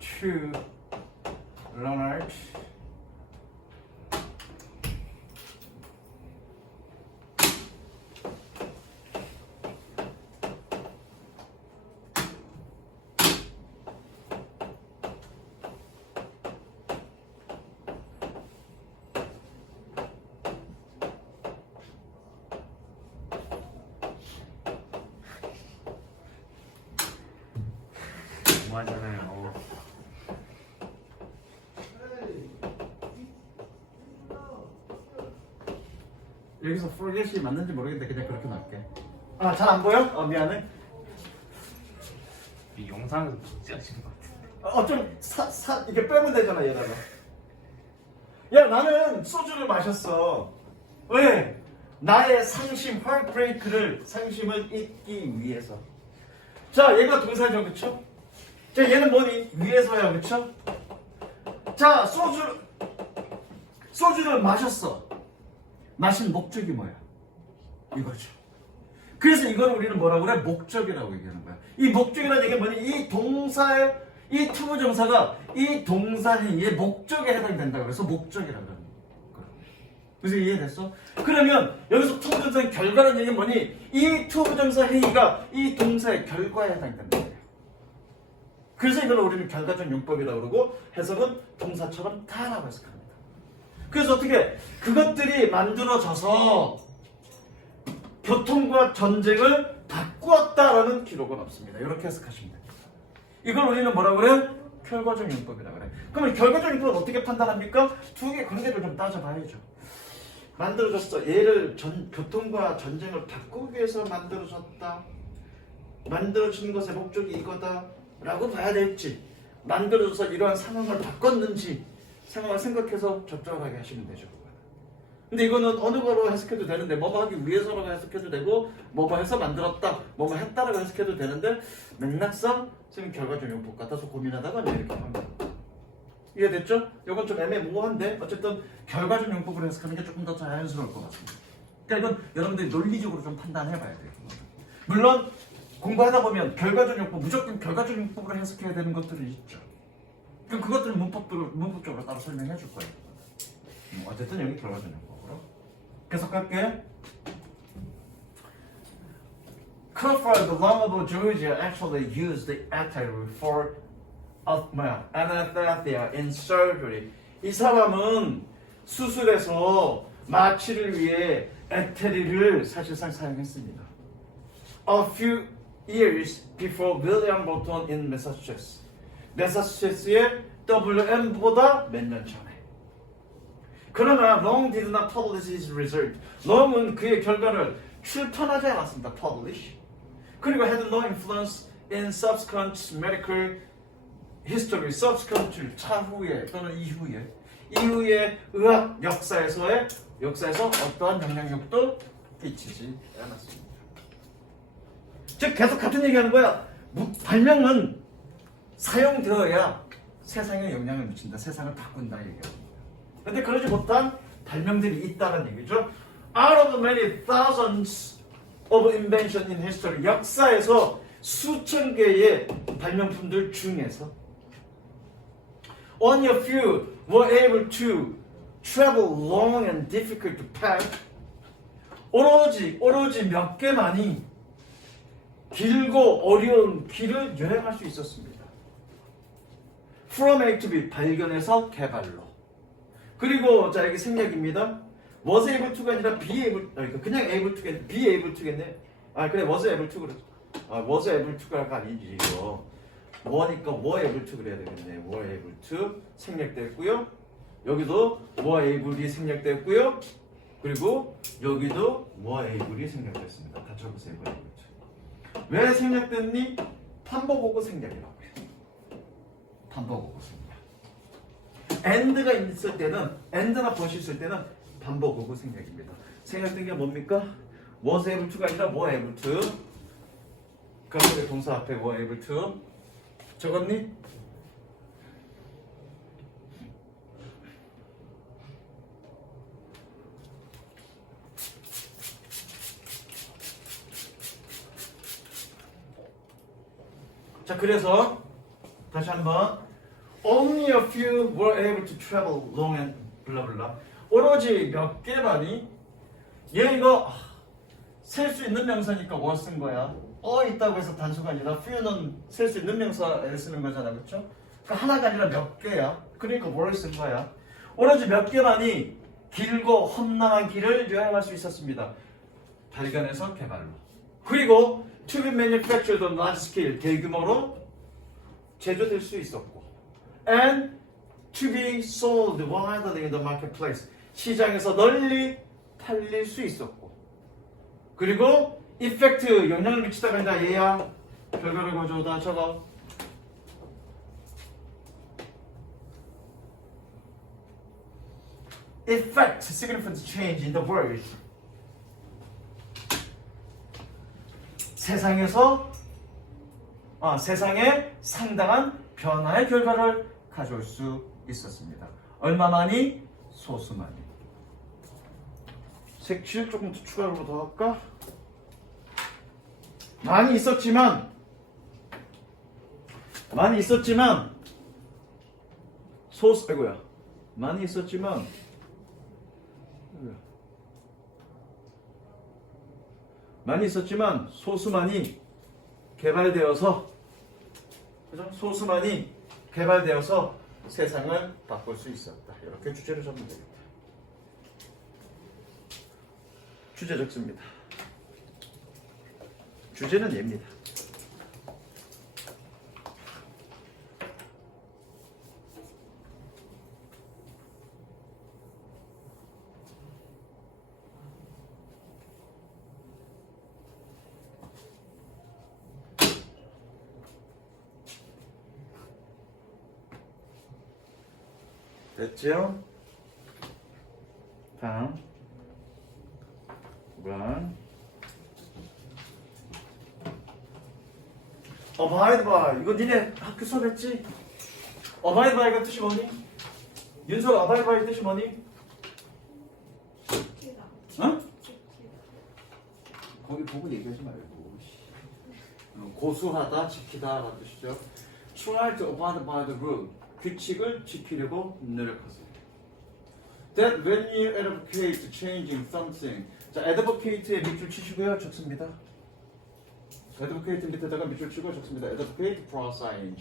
to learn art. 뭐 하잖아요. 여기서 forget이 맞는지 모르겠는데 그냥 그렇게 넣을게. 잘 안 보여? 미안해. 이 영상에서 찍으시는 것 같은데. 어쩜 이게 빼면 되잖아 얘다가. 야 나는 소주를 마셨어. 왜? 나의 상심을 잊기 위해서. 자 얘가 동사죠, 그쵸? 자 얘는 뭐니? 위해서야, 그쵸? 자 소주를 마셨어. 마신 목적이 뭐야? 이거죠. 그래서 이걸 우리는 뭐라고 그래? 목적이라고 얘기하는 거야. 이 목적이라는 얘기는 뭐니? 이 투부정사가 이 동사 행위의 목적에 해당된다고 해서 목적이라고 하는 거야. 그래서 이해됐어? 그러면 여기서 투부정사의 결과라는 얘기는 뭐니? 이 투부정사 행위가 이 동사의 결과에 해당된다. 그래서 이걸 우리는 결과적 용법이라고 그러고 해석은 동사처럼 다라고 해석합니다. 그래서 어떻게 그것들이 만들어져서 교통과 전쟁을 바꾸었다라는 기록은 없습니다. 이렇게 해석하시면 됩니다. 이걸 우리는 뭐라고 그래요? 결과적 용법이라고 그래요. 그러면 결과적 용법은 어떻게 판단합니까? 두 개 관계를 좀 따져봐야죠. 만들어졌어. 얘를 교통과 전쟁을 바꾸기 위해서 만들어졌다. 만들어진 것의 목적이 이거다 라고 봐야 될지, 만들어져서 이러한 상황을 바꿨는지 상황을 생각해서 적절하게 하시면 되죠. 근데 이거는 어느 거로 해석해도 되는데, 뭐뭐 하기 위해서라고 해석해도 되고, 뭐뭐 해서 만들었다, 뭐뭐 했다라고 해석해도 되는데, 맥락상 지금 결과적 용법 같아서 고민하다가 이렇게 합니다. 이해됐죠? 이건 좀 애매모호한데 어쨌든 결과적 용법으로 해석하는 게 조금 더 자연스러울 것 같습니다. 그러니까 이건 여러분들이 논리적으로 좀 판단해봐야 돼요. 물론 공부하다 보면 결과적 용법, 무조건 결과적 용법으로 해석해야 되는 것들이 있죠. 그럼 그것들은 문법적으로 따로 설명해 줄 거예요. 어쨌든 여기 결과적 용법으로 계속할게. Crawford, the Lombardo, Georgia actually used the artery for anesthesia in surgery. 이 사람은 수술에서 마취를 위해 에테리를 사실상 사용했습니다. A few years before William Burton in Massachusetts. 매사추세츠의 WM보다 몇 년 전에. 그러나 Long did not publish his result. Long은 그의 결과를 출판하지 않았습니다. Publish. 그리고 had no influence in subsequent medical history. subsequent 차후에 또는 이후에 의학 역사에서 어떠한 영향력도 끼치지 않았습니다. 즉 계속 같은 얘기하는 거야. 발명은 사용되어야 세상에 영향을 미친다. 세상을 바꾼다 얘기합니다. 그런데 그러지 못한 발명들이 있다는 얘기죠. Out of many thousands of invention in history. 역사에서 수천 개의 발명품들 중에서 only a few were able to travel long and difficult path. 오로지 몇 개만이 길고 어려운 길을 여행할 수 있었습니다. From A to B, 발견에서 개발로. 그리고 자 여기 생략입니다. Was able to가 아니라 be able, 그냥 able to겠네. be able to겠네. 아 그래 was able to 그래. was able to가 아니지 이거. 뭐니까 were able to 그래야 되겠네. were able to 생략됐고요. 여기도 were able이 생략됐고요. 그리고 여기도 were able이 생략됐습니다. 다 적으세요. were able to. 왜 생략됐니? 판보고고 생략이라고 해요. 판보고고 생략. and가 있을 때는 and나 but 있을 때는 반복하고 생략입니다. 생략된 게 뭡니까? was able to가 아니라 were able to. 그럼 동사 앞에 were able to 적었니? 자 그래서 다시 한번 Only a few were able to travel long and blah blah. 오로지 몇 개만이 얘 이거 셀 수 있는 명사니까 뭐 쓴 거야? 있다고 해서 단수가 아니라 few는 셀 수 있는 명사에 쓰는 거잖아, 그렇죠? 그러니까 하나가 아니라 몇 개야. 그러니까 뭐를 쓴 거야? 오로지 몇 개만이 길고 험난한 길을 여행할 수 있었습니다. 발견에서 개발로. 그리고 to be manufactured on large scale, 대규모로 제조될 수 있었고, and to be sold widely in the marketplace, 시장에서 널리 팔릴 수 있었고, 그리고 effect, 영향을 미치다가 아니라 얘야 결과를 가져오다 적어. effect, significant change in the world. 세상에 상당한 변화의 결과를 가져올 수 있었습니다. 얼마만이? 소수만이. 색칠 조금 더 추가로 더 할까? 많이 있었지만 소수만이 개발되어서, 그죠? 소수만이 개발되어서 세상을 바꿀 수 있었다. 이렇게 주제를 적으면 되겠다. 주제 적습니다. 주제는 얘입니다. 됐죠? 다음 run abide by. 이거 니네 학교 수업했지? abide by가 뜻이 뭐니? 윤설 아바이바의 뜻이 뭐니? 지키다. 어? 지키다. 거기 보고 얘기하지 말고. 고수하다, 지키다라는 뜻이죠. Try to abide by the rule. 규칙을 지키려고 노력하세요. That when you advocate changing something. 자, advocate에 밑줄 치시고요. 적습니다. advocate 밑에다가 밑줄 치고 적습니다. advocate plus ing.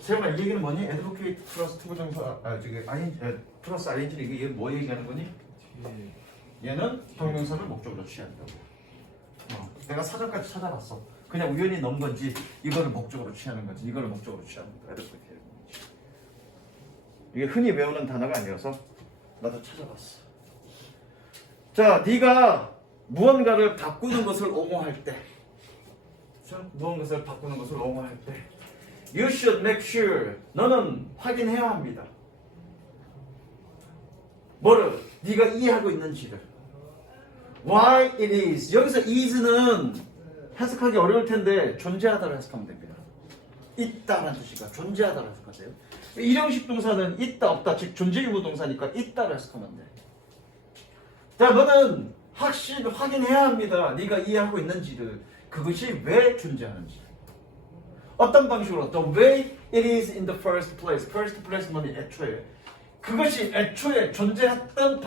세영아, 이 얘기는 뭐니? advocate 플러스 투부정사, 플러스 ing 이게 뭐 얘기하는 거니? 얘는 동명사를 목적으로 취한다고. 내가 사전까지 찾아봤어. 그냥 우연히 넣은 건지 이거를 목적으로 취하는 건지 이거를 목적으로 취하는 거야. 이게 흔히 외우는 단어가 아니어서 나도 찾아봤어. 자, 네가 무언가를 바꾸는 것을 옹호할 때, 무언가를 바꾸는 것을 옹호할 때, you should make sure. 너는 확인해야 합니다. 뭐를? 네가 이해하고 있는지를. Why it is. 여기서 is는 해석하기 어려울 텐데 존재하다로 해석하면 됩니다. 있다라는 뜻이니까 존재하다로 해석하세요. 일형식 동사는 있다 없다 즉 존재 의무 동사니까 있다로 해석하면 돼. 자, 너는 확인해야 합니다. 네가 이해하고 있는지를. 그것이 왜 존재하는지. 어떤 방식으로? The way it is in the first place. First place 뭐니? 애초에. 그것이 애초에 존재했던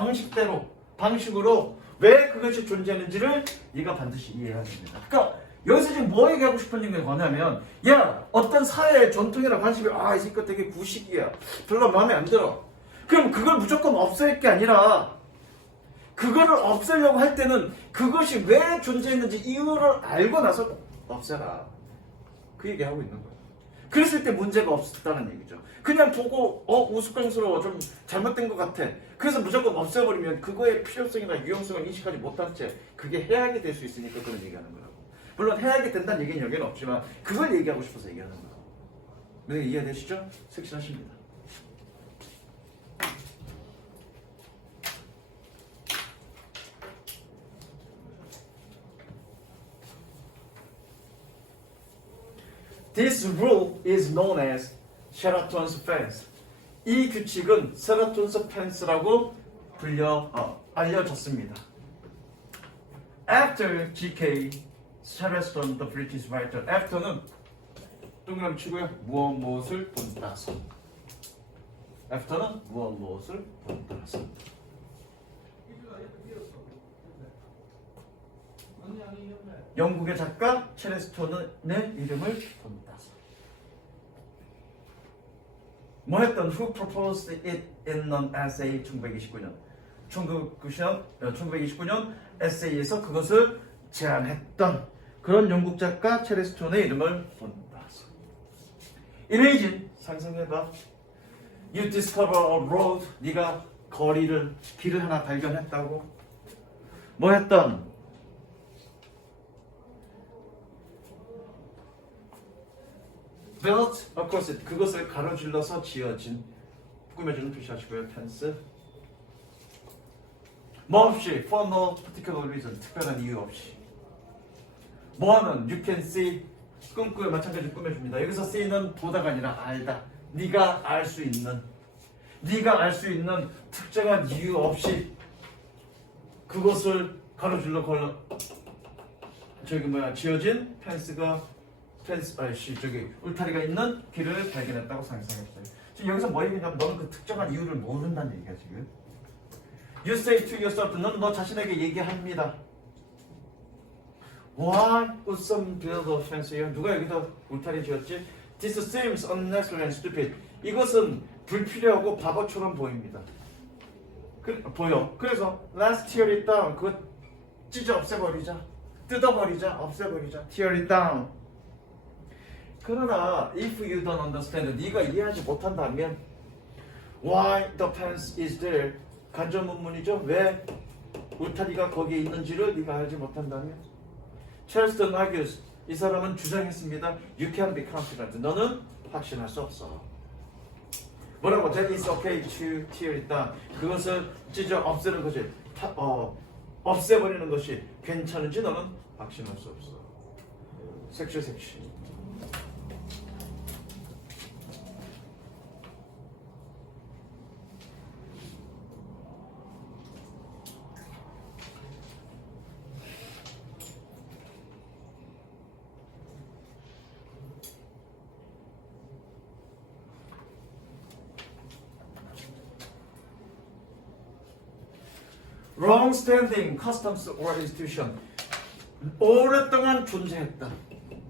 방식으로 왜 그것이 존재하는지를 네가 반드시 이해해야 됩니다. 그러니까 여기서 지금 뭐 얘기하고 싶은 게 뭐냐면, 야, 어떤 사회의 전통이나 관습이 이 새끼 되게 구식이야. 별로 마음에 안 들어. 그럼 그걸 무조건 없앨 게 아니라 그거를 없애려고 할 때는 그것이 왜 존재했는지 이유를 알고 나서 없애라. 그 얘기하고 있는 거예요. 그랬을 때 문제가 없었다는 얘기죠. 그냥 보고 우스꽝스러워, 좀 잘못된 것 같아. 그래서 무조건 없애버리면 그거의 필요성이나 유용성을 인식하지 못한 채 그게 해악이 될 수 있으니까 그런 얘기하는 거라고. 물론 해악이 된다는 얘기는 여기는 없지만 그걸 얘기하고 싶어서 얘기하는 거라고. 네, 이해되시죠? 색칠하십니다. This rule is known as Sheraton's fence. 이 규칙은 Sheraton's fence라고 알려졌습니다. After G.K. Sheraton, the British writer. After는 동그라미 치고요. 무엇을 본따서. After는 무엇을 본따서. 영국의 작가 체레스톤의 이름을 본따서. 뭐 했던? Who proposed it in an essay 1929년. 1929년 에세이에서 그것을 제안했던 그런 영국 작가 체레스톤의 이름을 본따서. Imagine, 상상해봐. You discover a road. 네가 길을 하나 발견했다고. 뭐 했던? Built across it. 그것을 가로질러서 지어진. 꾸며주는 표시하시고요. tense. 뭐 없이, for no particular reason. 특별한 이유 없이. 뭐하는? You can see. 꿈꾸에 마찬가지로 꾸며줍니다. 여기서 see는 보다가 아니라 알다. 네가 알 수 있는 특정한 이유 없이 그것을 가로질러 지어진 울타리가 있는 길을 발견했다고 상상했어요. 지금 여기서 뭐 얘기냐면 너는 그 특정한 이유를 모른다는 얘기야 지금. You say to yourself, 너는 너 자신에게 얘기합니다. Why would some build a fence here? 누가 여기다 울타리 지었지? This seems unnecessary and stupid. 이것은 불필요하고 바보처럼 보입니다. 보여. 그래서 let's tear it down. 그거 찢어 없애버리자. 뜯어버리자. 없애버리자. tear it down. 그러나 if you don't understand, 네가 이해하지 못한다면 why the fence is there? 간접문문이죠. 왜 울타리가 거기에 있는지를 네가 알지 못한다면 찰스턴 argues. 이 사람은 주장했습니다. You can be confident. 너는 확신할 수 없어. 뭐라고? That is okay to tear it down. 그것을 찢어 없애는 것이 없애버리는 것이 괜찮은지 너는 확신할 수 없어. 색칠. long-standing customs or institution. 오랫동안 존재했던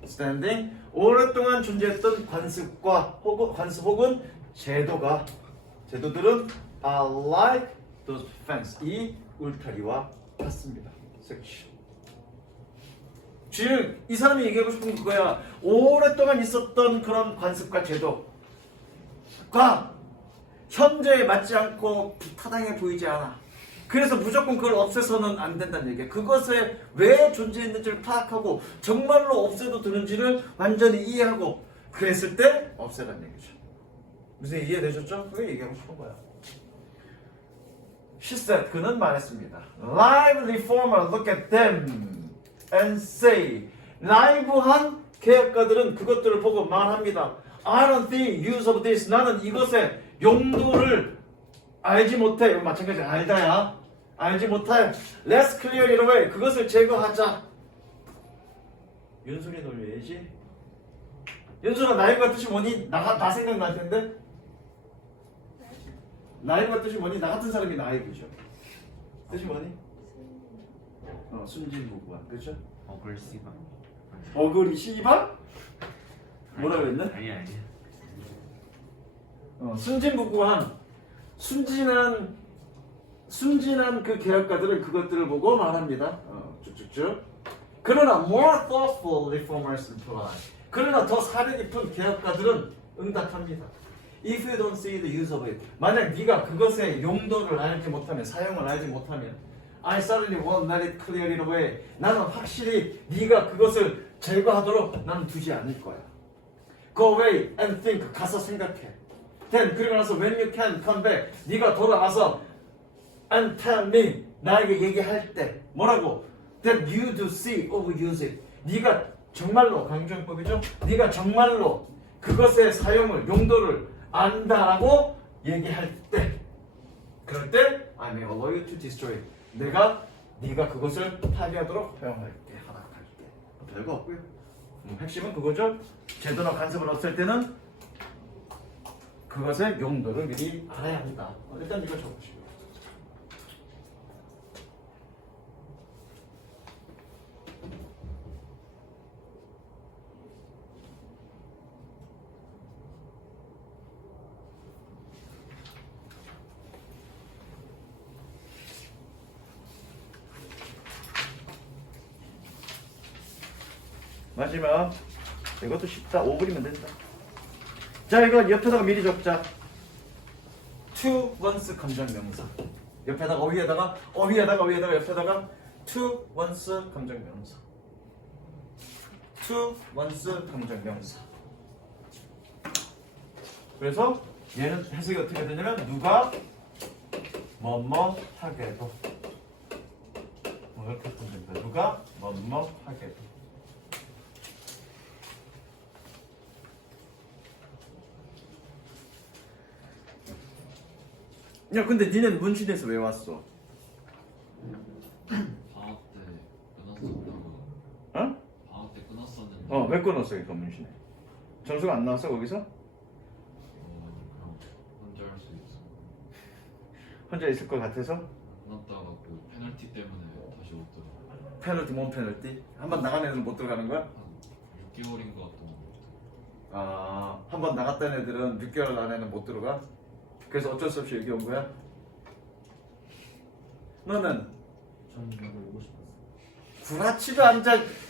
standing, 오랫동안 존재했던 관습과 관습 혹은 제도들은 are like those fence, 이 울타리와 같습니다. section. 즉, 이 사람이 얘기하고 싶은 그거야. 오랫동안 있었던 그런 관습과 제도가 현재에 맞지 않고 타당해 보이지 않아. 그래서 무조건 그걸 없애서는 안 된다는 얘기야. 그것에 왜 존재했는지를 파악하고 정말로 없애도 되는지를 완전히 이해하고 그랬을 때 없애라는 얘기죠. 무슨 이해되셨죠? 그게 얘기하고 싶은 거야. She said, 그는 말했습니다. Live reformer look at them and say, 라이브한 개혁가들은 그것들을 보고 말합니다. I don't think use of this. 나는 이것의 용도를 알지 못해. 이거 마찬가지 알다야. 알지 못해. Let's clear it away. 그것을 제거하자. 윤순이 놀려야지. 윤순아, 라이브가 뜻이 뭐니? 나 생각날 텐데. 라이브가 뜻이 뭐니? 나 같은 사람이 라이브죠. 뜻이 뭐니? 순진무구한. 그렇죠? 어글씨가. 어글이 씨발? 뭐라 그랬나? 아니야. 순진무구한 순진한 그 개혁가들은 그것들을 보고 말합니다. 쭉쭉쭉. 그러나 more thoughtful reformers reply. 그러나 더 사려 깊은 개혁가들은 응답합니다. If you don't see the use of it. 만약 네가 그것의 용도를 알지 못하면, 사용을 알지 못하면, I certainly won't let it clear it away. 나는 확실히 네가 그것을 제거하도록 나는 두지 않을 거야. Go away and think. 가서 생각해. Then 그리고 나서 when you can come back. 네가 돌아와서 and tell me. 나에게 얘기할 때 뭐라고? That you do see or use it. 네가 정말로 강조법이죠. 네가 정말로 그것의 사용을 용도를 안다라고 얘기할 때, 그럴 때 I may allow you to destroy it. 네가 그것을 파괴하도록 허용할게, 허락할게. 별거 없고요. 핵심은 그거죠. 제도나 간섭을 없앨 때는 그것의 용도를 미리 알아야 한다. 일단 이거 적으시고. 마지막, 이것도 쉽다. 5분이면 된다. 자, 이거 옆에다가 미리 적자. to once 감정명사. 옆에다가 위에다가 옆에다가 to once 감정명사. to once 감정명사. 그래서 얘는 해석이 어떻게 되냐면 누가 뭐뭐 하게도, 이렇게 쓰면 됩니다. 누가 뭐뭐 하게도. 야, 근데 니네는 문신에서 왜 왔어? 방학 때 끊었었다고. 어? 방학 때 끊었었는데. 왜 끊었어, 이거 문신에? 점수가 안 나왔어, 거기서? 그럼 혼자 할 수 있어. 혼자 있을 것 같아서? 끊었다가 그 페널티 때문에 다시 못 들어. 페널티, 뭔 페널티? 한 번 나간 애들은 못 들어가는 거야? 한 6개월인가 동안. 아, 한 번 나갔던 애들은 6개월 안에는 못 들어가? 그래서 어쩔 수 없이 여기 온 거야? 너는? 저는 이거 오고 싶었어요.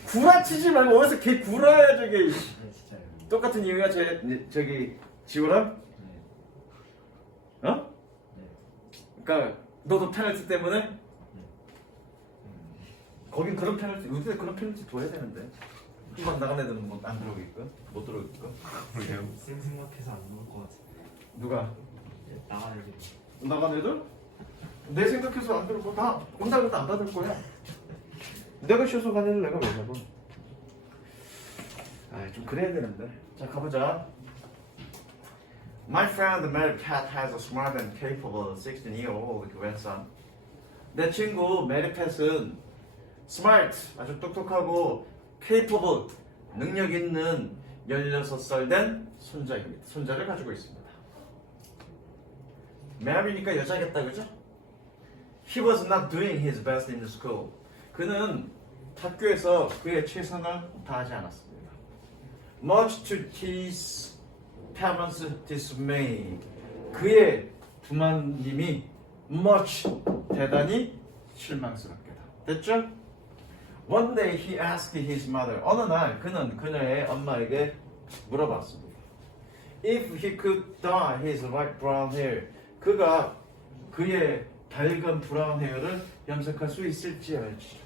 구라치지 말고 어디서 걔 구라야 저게. 네, 진짜요. 똑같은 이유가 저기 지호랑? 네. 어? 네. 그러니까 너도 페널티 때문에? 거긴 그런 페널티, 요새 그런 페널티 둬야 되는데. 한 번 나간 애들은 안 들어오겠고? 못 들어오겠고? 왜요? 생각해서 안 나올 것 같아요. 누가? 나가야 돼. 나간 애들? 내 생각해서 안 들고 다 온다고 해도 안 받을 거야. 내가 쉬어서 간 애들 내가 왜 잡아? 좀 그래야 되는데. 자, 가보자. My friend Mary Pat has a smart and capable 16-year-old grandson. 내 친구 메리 팻은 smart, 아주 똑똑하고 capable, 능력 있는 16살 된 손자입니다. 손자를 가지고 있습니다. 메리니까 여자겠다, 그죠? He was not doing his best in the school. 그는 학교에서 그의 최선을 다하지 않았습니다. Much to his parents' dismay. 그의 부모님이 much 대단히 실망스럽게다. 됐죠? One day he asked his mother. 어느 날 그는 그녀의 엄마에게 물어봤습니다. If he could dye his light brown hair. 그가 그의 밝은 브라운 헤어를 염색할 수 있을지 알지.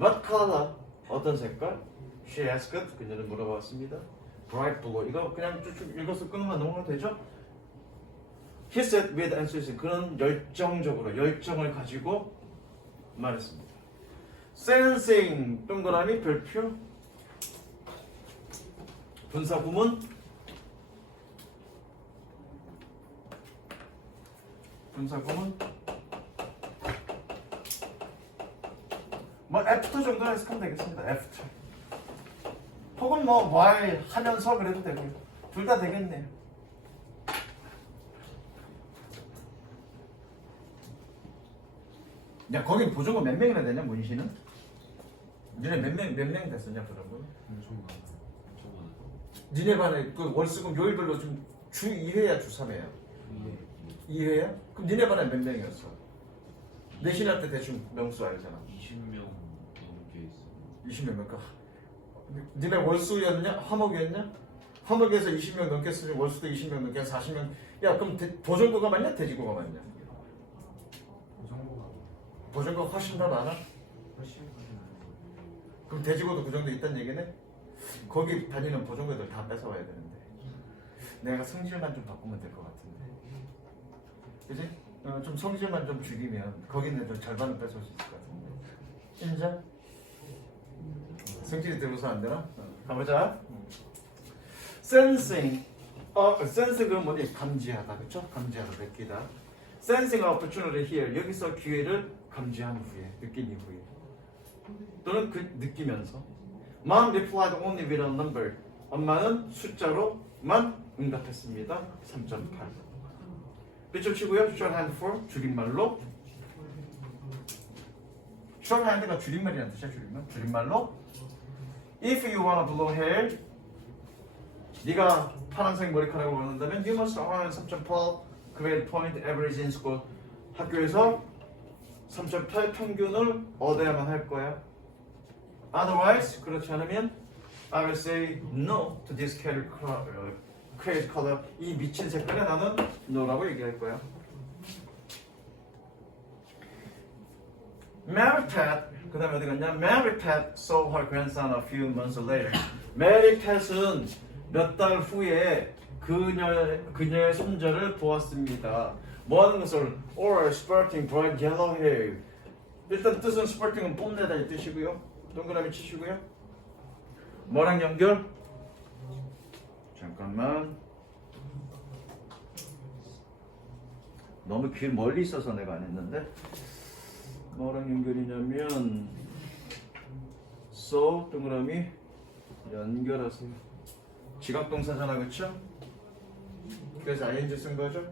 What color? 어떤 색깔? She asked. 그녀는 물어봤습니다. Bright blue. 이거 그냥 쭉쭉 읽어서 끊으면 넘어가면 되죠? He said with enthusiasm. 그는 열정을 가지고 말했습니다. Sensing. 동그라미 별표. 분사 구문. 분사 구문. 뭐 after 정도 해석하면 되겠습니다. after. 혹은 뭐 while 하면서 그래도 되고요. 둘 다 되겠네요. 야, 거긴 보정고 몇 명이나 되냐, 문신은? 니네 몇 명 됐었냐, 보정고? 엄청 많아. 저거는 니네 반에 그 월수금 요일별로 좀 주 2회야, 주 3회야? 이게 2회야? 그럼 니네 반에 몇 명이었어? 내신할 때 대충 명수 알잖아. 20명 넘게 있어. 20명 넘게. 니네 월수였냐? 화목이었냐? 화목에서 20명 넘게 쓰면 월수도 20명 넘게 한 40명. 야, 그럼 보정고가 맞냐? 돼지고가 맞냐? 보정고가 보정고가 훨씬 더 많아? 훨씬 많아요. 그럼 돼지고도 그 정도 있다는 얘기네? 거기 다니는 보정고들 다 뺏어와야 되는데 내가 성질만 좀 바꾸면 될 것 같은데 그지? 좀 성질만 좀 죽이면 거기 있는 애들 절반은 뺏어올 수 있을 것 같은데 인정? 성질이 들어서 안 되나? 가보자. Sensing. sense 그건 뭐니? 감지하다, 그렇죠? 감지하다, 느끼다. Sensing opportunity here. 여기서 기회를 감지한 후에, 느낀 이후에, 또는 그 느끼면서. Mom replied only with a number. 엄마는 숫자로만 응답했습니다. 3.8. 빗줄 치고요. shorthand for 줄임말로. shorthand가 줄임말이라는 뜻이야. 줄임말로. If you wanna blow hair, 네가 파란색 머리카락을 원한다면 you must earn 3.8 grade point average in school. 학교에서 3.8 평균을 얻어야만 할 거야. Otherwise, 그렇지 않으면 I will say no to this crazy color. 이 미친 색깔에 나는 no라고 얘기할 거야. Mary Pat, 그 다음에 어디 갔냐? Mary Pat saw her grandson a few months later. Mary Pat은 몇 달 후에 그녀의 손자를 보았습니다. 뭐 하는 것을? Or spurting bright yellow hair. 일단 뜻은 spurting은 뽐내다 이 뜻이고요. 동그라미 치시고요. 뭐랑 연결? 잠깐만. 너무 길 멀리 있어서 내가 안 했는데. 뭐랑 연결이냐면 so 동그라미 연결하세요. 지각동사잖아, 그쵸? 그래서 ing 쓴 거죠.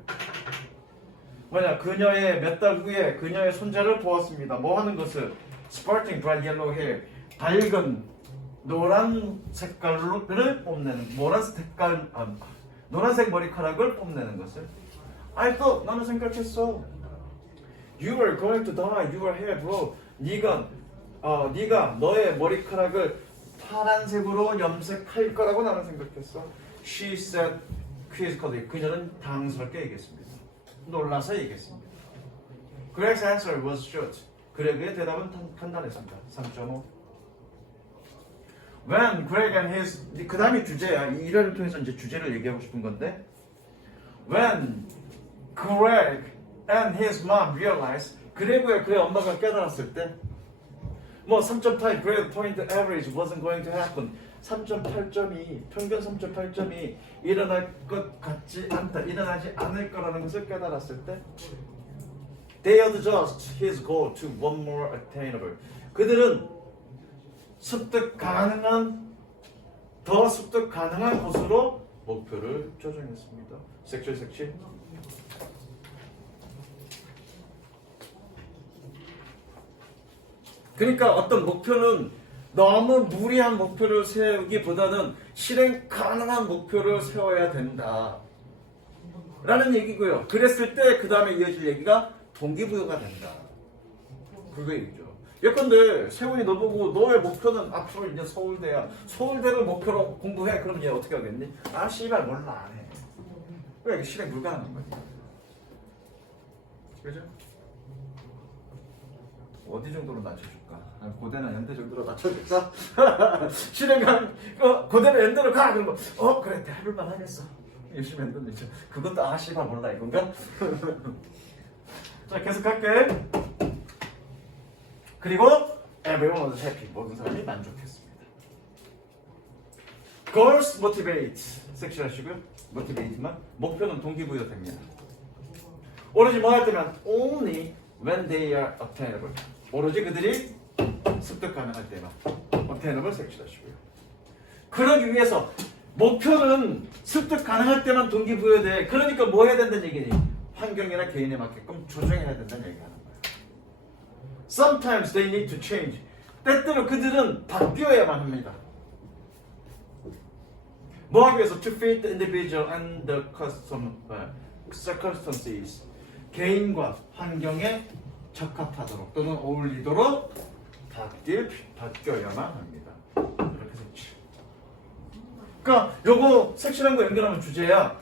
뭐냐, 그녀의 몇 달 후에 그녀의 손자를 보았습니다. 뭐 하는 것을? Sparkling bright yellow hair. 밝은 노란 색깔을 뽐내는, 노란색 머리카락을 뽐내는 것을. I thought, 나는 생각했어. You were going to dye your hair, bro. 네가 너의 머리카락을 파란색으로 염색할 거라고 나는 생각했어. She said quizzically. 그녀는 당황스럽게 얘기했습니다. 놀라서 얘기했습니다. Greg's answer was short. 그렉의 대답은 간단했습니다. 3.5. When Greg and his, 그 다음이 주제야. 이 일화를 통해서 이제 주제를 얘기하고 싶은 건데, When Greg and his mom realized, 그레그의 그의 엄마가 깨달았을 때, 뭐 3.8 grade point average wasn't going to happen. 3.8점이 평균 3.8점이 일어날 것 같지 않다, 일어나지 않을 거라는 것을 깨달았을 때, they adjust his goal to one more attainable. 그들은 더 습득 가능한 곳으로 목표를 조정했습니다. 색칠. 그러니까 어떤 목표는 너무 무리한 목표를 세우기보다는 실행 가능한 목표를 세워야 된다. 라는 얘기고요. 그랬을 때 그 다음에 이어질 얘기가 동기부여가 된다. 그거 얘기죠. 예컨대 세훈이 너 보고 너의 목표는 앞으로 이제 서울대야. 서울대를 목표로 공부해. 그럼 얘 어떻게 하겠니? 아 씨발 몰라 안 해. 왜 이게 실행 불가능한 거지? 그죠? 어디 정도로 낮춰줄까? 고대나 연대 정도로 낮춰줄까? 실행한 고대나 연대로 가 그러면 그래 해볼만 하겠어. 열심히 했는데 그것도 아 씨발 몰라 이건가? 자 계속할게. 그리고 everyone was happy. 모든 사람이 만족했습니다. Goals motivate. 섹시하시고요. motivate만 목표는 동기부여됩니다. 오로지 뭐 할 때면 only when they are attainable. 오로지 그들이 습득 가능할 때만 attainable 섹시하시고요. 그러기 위해서 목표는 습득 가능할 때만 동기부여돼. 그러니까 뭐 해야 된다는 얘기니? 환경이나 개인에 맞게끔 조정해야 된다는 얘기하는 거예요. Sometimes they need to change. 때때로 그들은 바뀌어야만 합니다. 뭐 하기 위해서? To fit the individual and the circumstances. 개인과 환경에 적합하도록 또는 어울리도록 바뀌어야만 합니다. 이렇게 됐지. 그러니까 요거 섹시한 거 연결하면 주제야.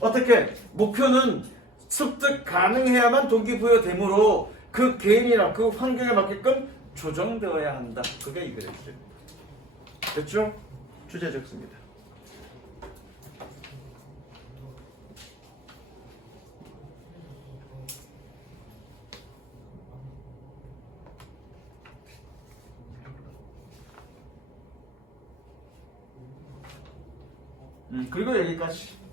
어떻게? 목표는 습득 가능해야만 동기부여되므로 그 개인이나 그 환경에 맞게끔 조정되어야 한다. 그게 이 그랬죠. 됐죠? 주제 적습니다. 그리고 여기까지.